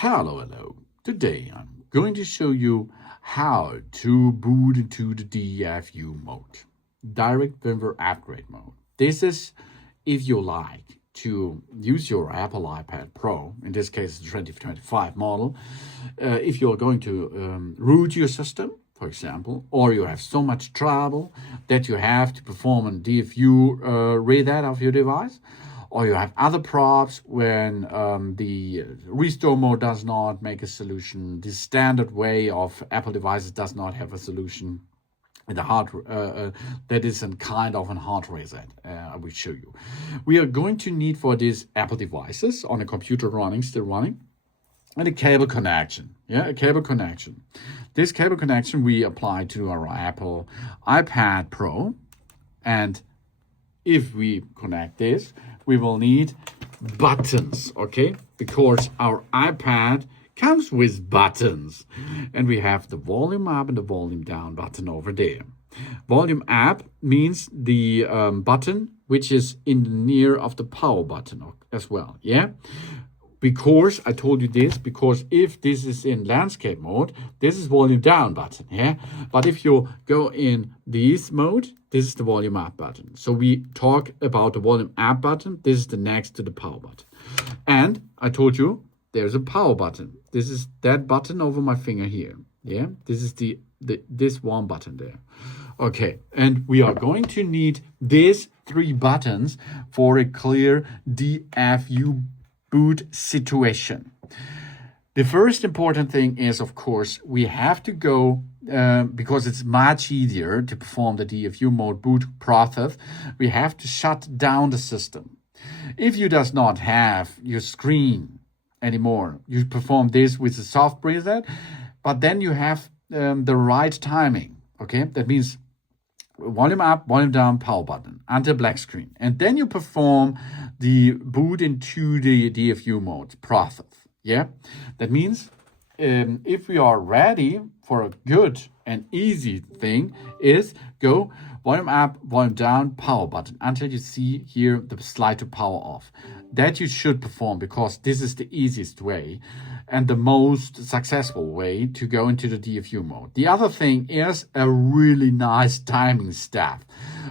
Hello. Today I'm going to show you how to boot into the DFU mode, direct firmware upgrade mode. This is if you like to use your Apple iPad Pro, in this case the 2025 model, if you're going to root your system, for example, or you have so much trouble that you have to perform a DFU reset of your device, or you have other props when the restore mode does not make a solution, the standard way of Apple devices does not have a solution, the hard that is a kind of a hard reset. I will show you. We are going to need for these Apple devices on a computer still running, and a cable connection. A cable connection. This cable connection we apply to our Apple iPad Pro, and if we connect this, we will need buttons, okay? Because our iPad comes with buttons. And we have the volume up and the volume down button over there. Volume up means the button which is in the near of the power button as well, yeah? Because I told you this, because if this is in landscape mode, this is volume down button, yeah? But if you go in this mode, this is the volume up button. So we talk about the volume up button. This is the next to the power button. And I told you there's a power button. This is that button over my finger here, yeah? This is this one button there. Okay, and we are going to need these three buttons for a clear DFU boot situation. The first important thing is, of course, we have to go, because it's much easier to perform the DFU mode boot process, we have to shut down the system. If you does not have your screen anymore, you perform this with a soft reset, but then you have the right timing, okay? That means volume up, volume down, power button until black screen. And then you perform the boot into the DFU mode process. Yeah, that means if we are ready for a good and easy thing is go volume up, volume down, power button until you see here the slide to power off. That you should perform because this is the easiest way and the most successful way to go into the DFU mode. The other thing is a really nice timing step.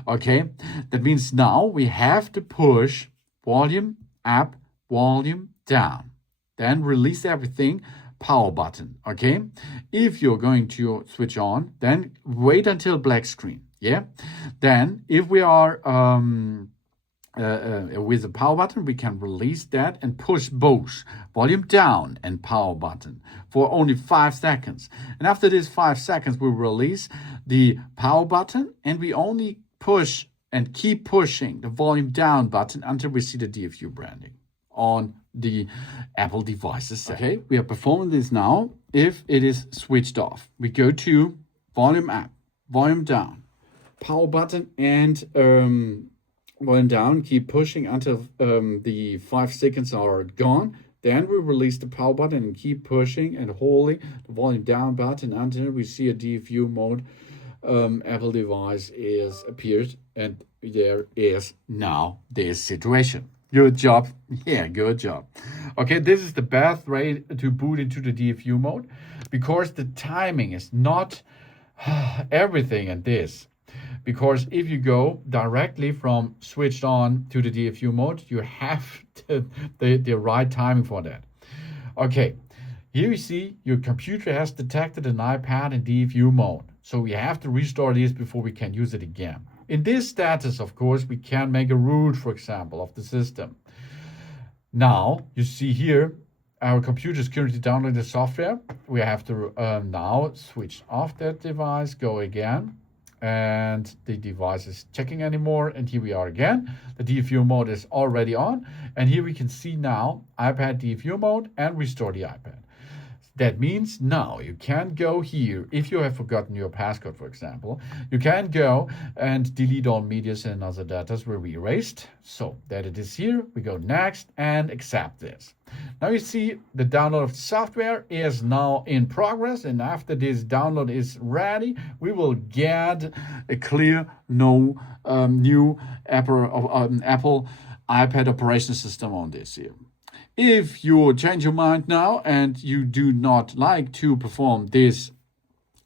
Okay, that means now we have to push volume up, volume down. Then release everything, power button, okay? If you're going to switch on, then wait until black screen, yeah? Then if we are with the power button, we can release that and push both volume down and power button for only 5 seconds. And after this 5 seconds, we release the power button and we only push and keep pushing the volume down button until we see the DFU branding on the Apple devices. Okay, we are performing this now. If it is switched off, we go to volume up, volume down, power button, and volume down. Keep pushing until the 5 seconds are gone. Then we release the power button and keep pushing and holding the volume down button until we see a DFU mode Apple device is appeared, and there is now this situation. Good job. Yeah, good job. Okay, this is the best way to boot into the DFU mode because the timing is not everything in this. Because if you go directly from switched on to the DFU mode, you have the right timing for that. Okay, here you see your computer has detected an iPad in DFU mode. So we have to restore this before we can use it again. In this status, of course, we can make a root, for example, of the system. Now, you see here, our computer is currently downloading the software. We have to now switch off that device, go again, and the device is checking anymore. And here we are again. The DFU mode is already on. And here we can see now iPad DFU mode and restore the iPad. That means now you can go here, if you have forgotten your passcode, for example, you can go and delete all medias and other data will be erased. So that it is here, we go next and accept this. Now you see the download of the software is now in progress, and after this download is ready, we will get a clear new Apple iPad operation system on this here. If you change your mind now and you do not like to perform this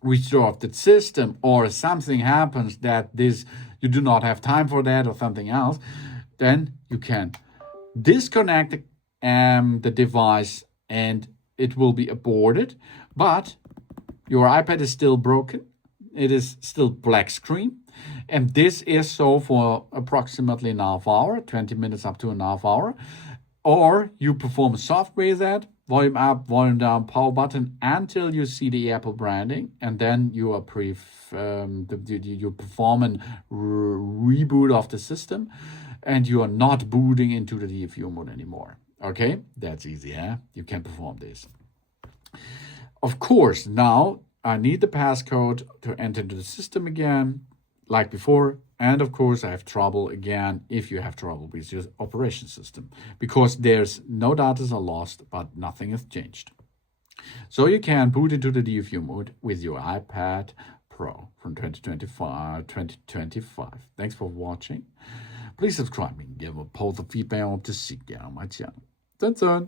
restore of the system, or something happens that this you do not have time for that or something else, then you can disconnect the device and it will be aborted, but your iPad is still broken. It is still black screen. And this is so for approximately an half hour, 20 minutes up to an half hour. Or you perform a soft reset, volume up, volume down, power button until you see the Apple branding, and then you are you perform a reboot of the system, and you are not booting into the DFU mode anymore. Okay, that's easy, huh? You can perform this. Of course, now I need the passcode to enter into the system again, like before. And of course, I have trouble again if you have trouble with your operation system, because there's no data are lost, but nothing has changed. So you can boot into the DFU mode with your iPad Pro from 2025. Thanks for watching. Please subscribe and give a positive feedback to see my channel. That's all.